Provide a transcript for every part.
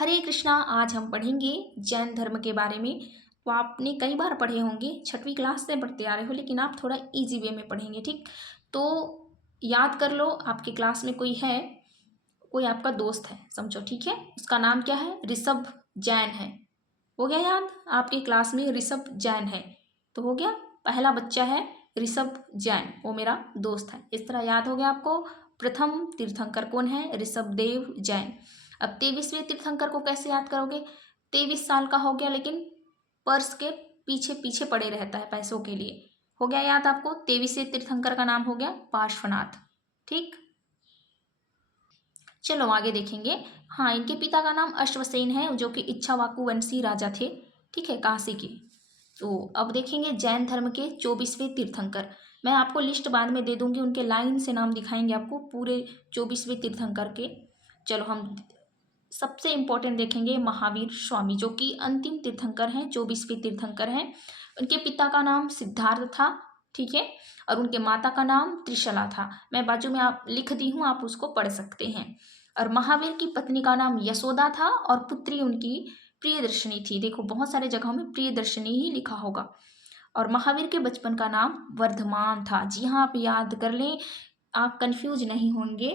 हरे कृष्णा। आज हम पढ़ेंगे जैन धर्म के बारे में। तो आपने कई बार पढ़े होंगे, छठवीं क्लास से पढ़ते आ रहे हो, लेकिन आप थोड़ा इजी वे में पढ़ेंगे। ठीक, तो याद कर लो, आपकी क्लास में कोई है, कोई आपका दोस्त है समझो, ठीक है। उसका नाम क्या है? ऋषभ जैन है। हो गया याद? आपकी क्लास में ऋषभ जैन है तो हो गया, पहला बच्चा है ऋषभ जैन, वो मेरा दोस्त है। इस तरह याद हो गया आपको। प्रथम तीर्थंकर कौन है? ऋषभ देव जैन। अब 23वें तीर्थंकर को कैसे याद करोगे? 23 साल का हो गया, लेकिन पर्स के पीछे पीछे पड़े रहता है पैसों के लिए। हो गया याद आपको? 23वें तीर्थंकर का नाम हो गया पार्श्वनाथ। ठीक, चलो आगे देखेंगे। हाँ, इनके पिता का नाम अश्वसेन है, जो कि इक्ष्वाकु वंशी राजा थे। ठीक है, काशी के। तो अब देखेंगे जैन धर्म के 24वें तीर्थंकर। मैं आपको लिस्ट बाद में दे दूंगी, उनके लाइन से नाम दिखाएंगे आपको पूरे 24वें तीर्थंकर के। चलो हम सबसे इंपॉर्टेंट देखेंगे महावीर स्वामी, जो कि अंतिम तीर्थंकर हैं, 24वें तीर्थंकर हैं। उनके पिता का नाम सिद्धार्थ था, ठीक है, और उनके माता का नाम त्रिशला था। मैं बाजू में आप लिख दी हूँ, आप उसको पढ़ सकते हैं। और महावीर की पत्नी का नाम यशोदा था और पुत्री उनकी प्रियदर्शनी थी। देखो, बहुत सारे जगहों में प्रियदर्शनी ही लिखा होगा। और महावीर के बचपन का नाम वर्धमान था। जी हाँ, आप याद कर लें, आप कंफ्यूज नहीं होंगे,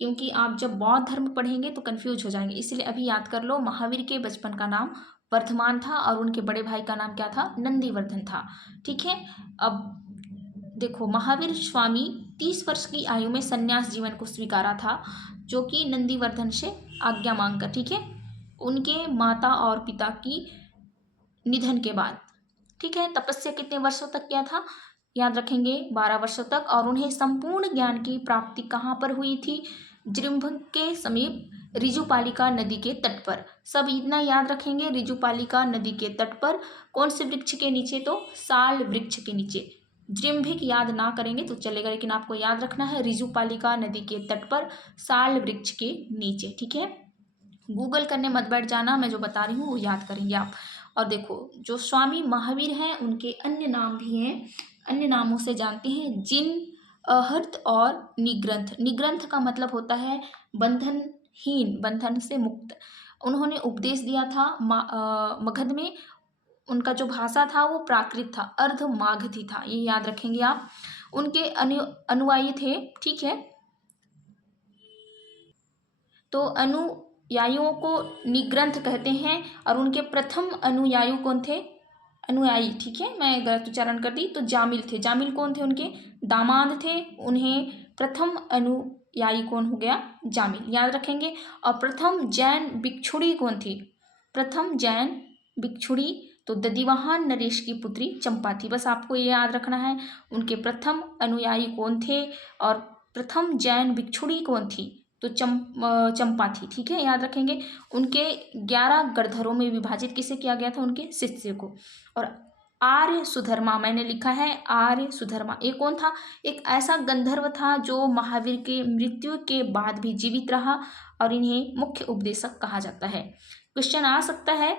क्योंकि आप जब बौद्ध धर्म पढ़ेंगे तो कंफ्यूज हो जाएंगे। इसलिए अभी याद कर लो, महावीर के बचपन का नाम वर्धमान था और उनके बड़े भाई का नाम क्या था? नंदीवर्धन था। ठीक है, अब देखो, महावीर स्वामी 30 वर्ष की आयु में संन्यास जीवन को स्वीकारा था, जो कि नंदीवर्धन से आज्ञा मांगकर। ठीक है, उनके माता और पिता की निधन के बाद। ठीक है, तपस्या कितने वर्षों तक किया था? याद रखेंगे, 12 वर्षों तक। और उन्हें संपूर्ण ज्ञान की प्राप्ति कहाँ पर हुई थी? जृंभ के समीप ऋजुपालिका नदी के तट पर। सब इतना याद रखेंगे, ऋजुपालिका नदी के तट पर। कौन से वृक्ष के नीचे? तो साल वृक्ष के नीचे। जृंभिक याद ना करेंगे तो चलेगा, लेकिन आपको याद रखना है ऋजुपालिका नदी के तट पर, साल वृक्ष के नीचे। ठीक है, गूगल करने मत बैठ जाना, मैं जो बता रही हूँ वो याद करेंगे आप। और देखो, जो स्वामी महावीर हैं, उनके अन्य नाम भी हैं, अन्य नामों से जानते हैं। जिन, अहर्त और निग्रंथ। निग्रंथ का मतलब होता है बंधनहीन, बंधन से मुक्त। उन्होंने उपदेश दिया था मगध में। उनका जो भाषा था वो प्राकृत था, अर्ध मागधी था, ये याद रखेंगे आप। उनके अनुयायी थे। ठीक है, तो अनुयायियों को निग्रंथ कहते हैं। और उनके प्रथम अनुयायी कौन थे? अनुयायी, ठीक है, मैं गलत उच्चारण कर दी, तो जामिल थे। जामिल कौन थे? उनके दामाद थे। उन्हें प्रथम अनुयायी कौन हो गया? जामिल, याद रखेंगे। और प्रथम जैन भिक्षुणी कौन थी? प्रथम जैन भिक्षुणी तो दधिवाहन नरेश की पुत्री चंपा थी। बस आपको ये याद रखना है, उनके प्रथम अनुयायी कौन थे और प्रथम जैन भिक्षुणी कौन थी? तो चंपा थी। ठीक है, याद रखेंगे। उनके 11 गणधरों में विभाजित किसे किया गया था? उनके शिष्य को। और आर्य सुधर्मा, मैंने लिखा है आर्य सुधर्मा, ये कौन था? एक ऐसा गंधर्व था जो महावीर के मृत्यु के बाद भी जीवित रहा, और इन्हें मुख्य उपदेशक कहा जाता है। क्वेश्चन आ सकता है,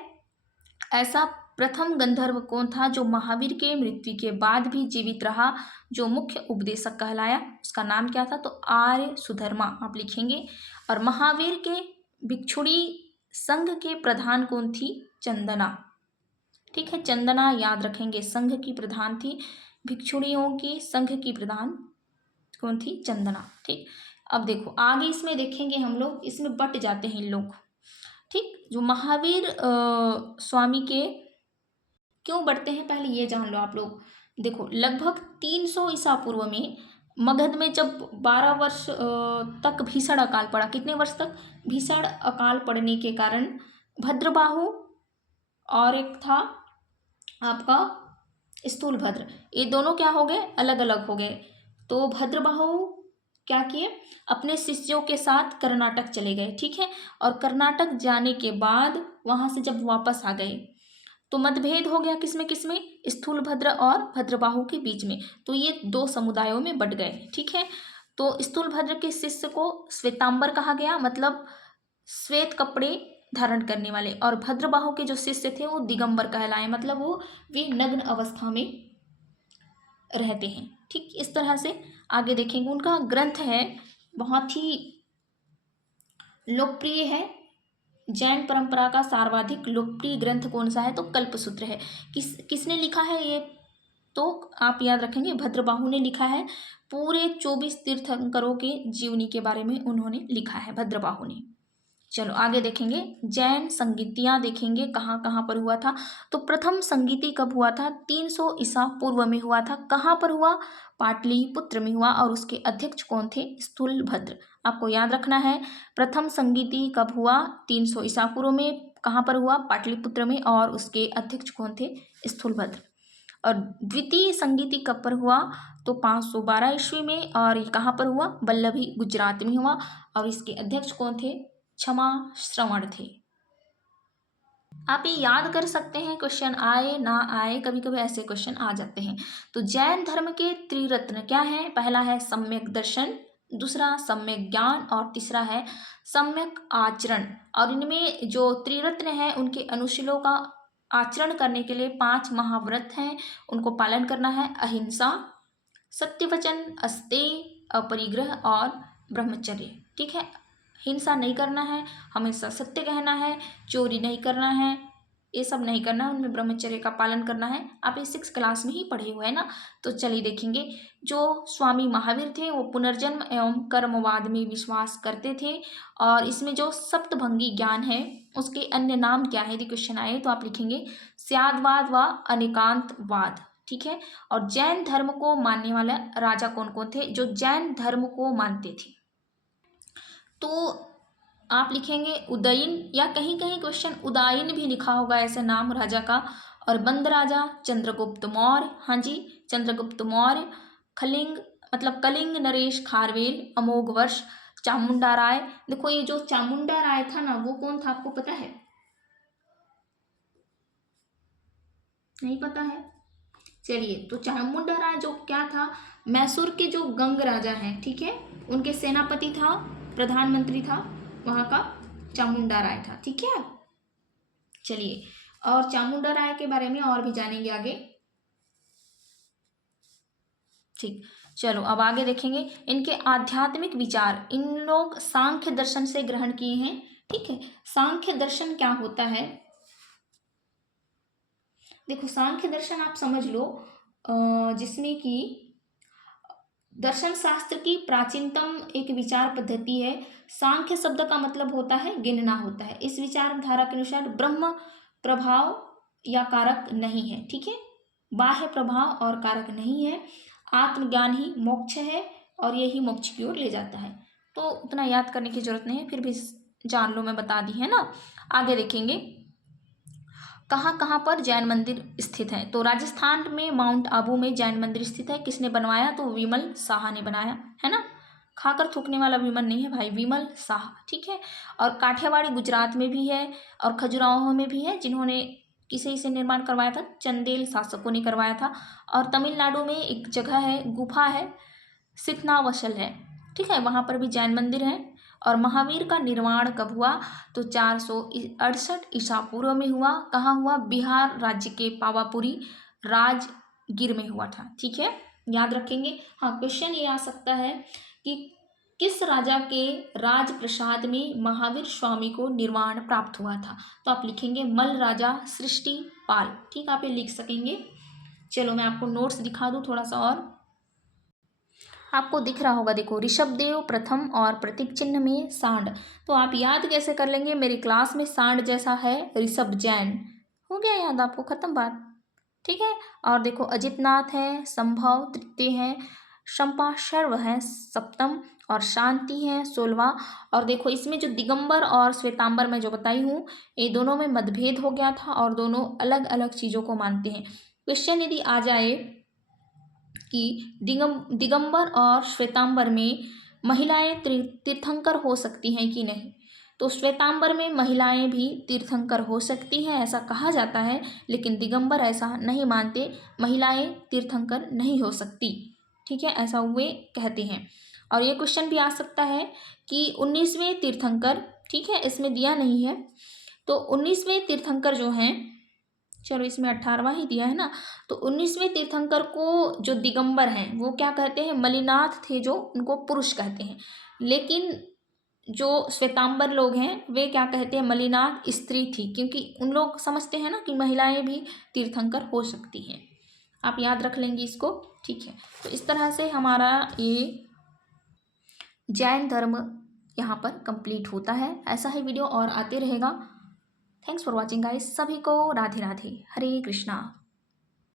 ऐसा प्रथम गंधर्व कौन था जो महावीर के मृत्यु के बाद भी जीवित रहा, जो मुख्य उपदेशक कहलाया? उसका नाम क्या था? तो आर्य सुधर्मा आप लिखेंगे। और महावीर के भिक्षुणी संघ के प्रधान कौन थी? चंदना। ठीक है, चंदना याद रखेंगे, संघ की प्रधान थी। भिक्षुणियों की संघ की प्रधान कौन थी? चंदना। ठीक, अब देखो आगे इसमें देखेंगे हम लोग, इसमें बट जाते हैं लोग। ठीक, जो महावीर स्वामी के क्यों बढ़ते हैं, पहले ये जान लो आप लोग। देखो, लगभग 300 ईसा पूर्व में मगध में जब 12 वर्ष तक भीषण अकाल पड़ा। कितने वर्ष तक? भीषण अकाल पड़ने के कारण भद्रबाहु और एक था आपका स्थूलभद्र, ये दोनों क्या हो गए? अलग अलग हो गए। तो भद्रबाहु क्या किए? अपने शिष्यों के साथ कर्नाटक चले गए। ठीक है, और कर्नाटक जाने के बाद वहां से जब वापस आ गए तो मतभेद हो गया, किसमें किसमें? स्थूलभद्र और भद्रबाहु के बीच में। तो ये दो समुदायों में बट गए। ठीक है, तो स्थूलभद्र के शिष्य को श्वेतांबर कहा गया, मतलब श्वेत कपड़े धारण करने वाले। और भद्रबाहु के जो शिष्य थे वो दिगंबर कहलाए, मतलब वो वे नग्न अवस्था में रहते हैं। ठीक, इस तरह से आगे देखेंगे। उनका ग्रंथ है, बहुत ही लोकप्रिय है, जैन परंपरा का सर्वाधिक लोकप्रिय ग्रंथ कौन सा है? तो कल्पसूत्र है। किसने लिखा है ये? तो आप याद रखेंगे भद्रबाहु ने लिखा है। पूरे 24 तीर्थंकरों के जीवनी के बारे में उन्होंने लिखा है भद्रबाहु ने। चलो आगे देखेंगे, जैन संगीतियाँ देखेंगे कहाँ कहाँ पर हुआ था। तो प्रथम संगीति कब हुआ था? 300 ईसा पूर्व में हुआ था। कहाँ पर हुआ? पाटलिपुत्र में हुआ। और उसके अध्यक्ष कौन थे? स्थूलभद्र। आपको याद रखना है, प्रथम संगीति कब हुआ? 300 ईसा पूर्व में। कहाँ पर हुआ? पाटलिपुत्र में। और उसके अध्यक्ष कौन थे? स्थूलभद्र। और द्वितीय संगीति कब पर हुआ? तो 512 ईस्वी में। और ये कहाँ पर हुआ? वल्लभी गुजरात में हुआ। और इसके अध्यक्ष कौन थे? क्षमा श्रवण थे। आप ये याद कर सकते हैं, क्वेश्चन आए ना आए, कभी कभी ऐसे क्वेश्चन आ जाते हैं। तो जैन धर्म के त्रिरत्न क्या है? पहला है सम्यक दर्शन, दूसरा सम्यक ज्ञान और तीसरा है सम्यक आचरण। और इनमें जो त्रिरत्न है उनके अनुशीलों का आचरण करने के लिए 5 महाव्रत हैं, उनको पालन करना है। अहिंसा, सत्यवचन, अस्तेय, अपरिग्रह और ब्रह्मचर्य। ठीक है, हिंसा नहीं करना है, हमेशा सत्य कहना है, चोरी नहीं करना है, ये सब नहीं करना है, उनमें ब्रह्मचर्य का पालन करना है। आप ये 6 क्लास में ही पढ़े हुए हैं ना। तो चलिए देखेंगे, जो स्वामी महावीर थे वो पुनर्जन्म एवं कर्मवाद में विश्वास करते थे। और इसमें जो सप्तभंगी ज्ञान है उसके अन्य नाम क्या है? यदि क्वेश्चन आए तो आप लिखेंगे स्यादवाद व अनेकांतवाद। ठीक है। और जैन धर्म को मानने वाला राजा कौन कौन थे जो जैन धर्म को मानते थे? तो आप लिखेंगे उदयन, या कहीं कहीं क्वेश्चन उदायन भी लिखा होगा ऐसे नाम राजा का। और बंद राजा, चंद्रगुप्त मौर्य, हाँ जी चंद्रगुप्त मौर्य, खलिंग मतलब कलिंग नरेश खारवेल, अमोघ वर्ष, चामुंडा राय। देखो ये जो चामुंडा राय था ना वो कौन था आपको पता है? नहीं पता है? चलिए, तो चामुंडा राय जो क्या था? मैसूर के जो गंग राजा हैं, ठीक है, उनके सेनापति था, प्रधानमंत्री था वहाँ का, चामुंडा राय था। ठीक है। चलिए, और चामुंडा राय के बारे में और भी जानेंगे आगे। ठीक, चलो अब आगे देखेंगे इनके आध्यात्मिक विचार। इन लोग सांख्य दर्शन से ग्रहण किए हैं। ठीक है, सांख्य दर्शन क्या होता है? देखो सांख्य दर्शन आप समझ लो, जिसमें कि दर्शन शास्त्र की प्राचीनतम एक विचार पद्धति है। सांख्य शब्द का मतलब होता है गिनना होता है। इस विचारधारा के अनुसार ब्रह्म प्रभाव या कारक नहीं है। ठीक है, बाह्य प्रभाव और कारक नहीं है। आत्मज्ञान ही मोक्ष है और यही मोक्ष की ओर ले जाता है। तो उतना याद करने की जरूरत नहीं है, फिर भी जान लो, मैं बता दी है ना। आगे देखेंगे कहाँ कहाँ पर जैन मंदिर स्थित है। तो राजस्थान में माउंट आबू में जैन मंदिर स्थित है। किसने बनवाया? तो विमल शाह ने बनाया, है ना। खाकर थूकने वाला विमल नहीं है भाई, विमल शाह। ठीक है। और काठियावाड़ी गुजरात में भी है और खजुराहो में भी है। जिन्होंने किसे इसे निर्माण करवाया था? चंदेल शासकों ने करवाया था। और तमिलनाडु में एक जगह है, गुफा है, सिथनावशल है। ठीक है, वहाँ पर भी जैन मंदिर है। और महावीर का निर्माण कब हुआ? तो 468 ईसा पूर्व में हुआ। कहाँ हुआ? बिहार राज्य के पावापुरी राजगीर में हुआ था। ठीक है, याद रखेंगे। हाँ, क्वेश्चन ये आ सकता है कि किस राजा के राजप्रसाद में महावीर स्वामी को निर्वाण प्राप्त हुआ था? तो आप लिखेंगे मल राजा सृष्टिपाल। ठीक, आप ये लिख सकेंगे। चलो मैं आपको नोट्स दिखा दूँ थोड़ा सा और। आपको दिख रहा होगा, देखो ऋषभदेव प्रथम और प्रतीक चिन्ह में सांड। तो आप याद कैसे कर लेंगे? मेरी क्लास में सांड जैसा है ऋषभ जैन। हो गया याद आपको, खत्म बात। ठीक है। और देखो अजितनाथ है, संभव तृतीय है, शंपा शर्व है सप्तम, और शांति है 16वां। और देखो इसमें जो दिगंबर और श्वेतांबर मैं जो बताई हूँ, ये दोनों में मतभेद हो गया था और दोनों अलग अलग चीज़ों को मानते हैं। क्वेश्चन यदि आ जाए कि दिगंबर और श्वेतांबर में महिलाएं तीर्थंकर हो सकती हैं कि नहीं? तो श्वेतांबर में महिलाएं भी तीर्थंकर हो सकती हैं ऐसा कहा जाता है, लेकिन दिगंबर ऐसा नहीं मानते, महिलाएं तीर्थंकर नहीं हो सकती। ठीक है, ऐसा वे कहते हैं। और ये क्वेश्चन भी आ सकता है कि 19वें तीर्थंकर, ठीक है, इसमें दिया नहीं है, तो 19वें तीर्थंकर जो हैं, चलो इसमें 18वां ही दिया है ना, तो 19वें तीर्थंकर को जो दिगंबर हैं वो क्या कहते हैं? मलिनाथ थे जो, उनको पुरुष कहते हैं। लेकिन जो श्वेतांबर लोग हैं वे क्या कहते हैं, मलिनाथ स्त्री थी, क्योंकि उन लोग समझते हैं ना कि महिलाएं भी तीर्थंकर हो सकती हैं। आप याद रख लेंगे इसको, ठीक है। तो इस तरह से हमारा ये जैन धर्म यहाँ पर कंप्लीट होता है। ऐसा ही वीडियो और आते रहेगा। Thanks for watching guys. सभी को राधे राधे, हरे कृष्णा।